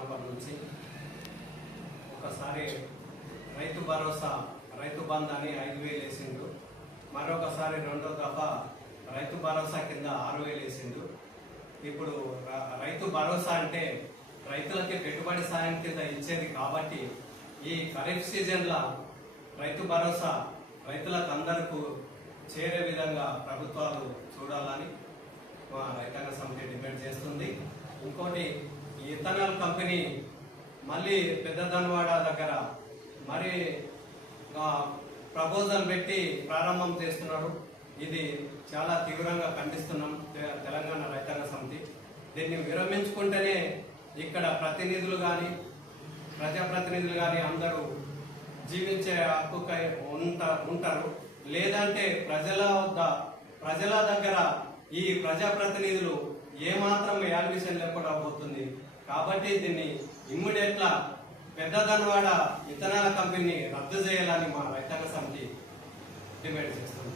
వచ్చినప్పటి నుంచి ఒకసారి రైతు భరోసా రైతు బంధు అని 5,000 వేసిండు, మరొకసారి రెండో దఫా రైతు భరోసా కింద 6,000 వేసిండు. ఇప్పుడు రైతు భరోసా అంటే రైతులకి పెట్టుబడి సాయం కింద ఇచ్చేది కాబట్టి ఈ ఖరీఫ్ సీజన్లో రైతు భరోసా రైతులకు అందరికీ చేరే విధంగా ప్రభుత్వాలు చూడాలని మా రైతాంగ సమితి డిమాండ్ చేస్తుంది. ఇంకోటి ఈ ఇథనాల్ కంపెనీ మళ్ళీ పెద్ద ధన్వాడ దగ్గర మరి ప్రపోజల్ పెట్టి ప్రారంభం చేస్తున్నాడు. ఇది చాలా తీవ్రంగా ఖండిస్తున్నాం తెలంగాణ రైతాంగ సమితి. దీన్ని విరమించుకుంటేనే ఇక్కడ ప్రతినిధులు కానీ ప్రజాప్రతినిధులు కానీ అందరూ జీవించే హక్కుకై ఉంటారు. లేదంటే ప్రజల దగ్గర ఈ ప్రజాప్రతినిధులు ఏమాత్రం యాల్విషన్ లేకుండా పోతుంది. కాబట్టి దీన్ని ఇమ్మీడియట్లా పెద్ద ధన్వాడ ఇథనాల్ కంపెనీ రద్దు చేయాలని మా రైతాంగ సమితి డిమాండ్ చేస్తుంది.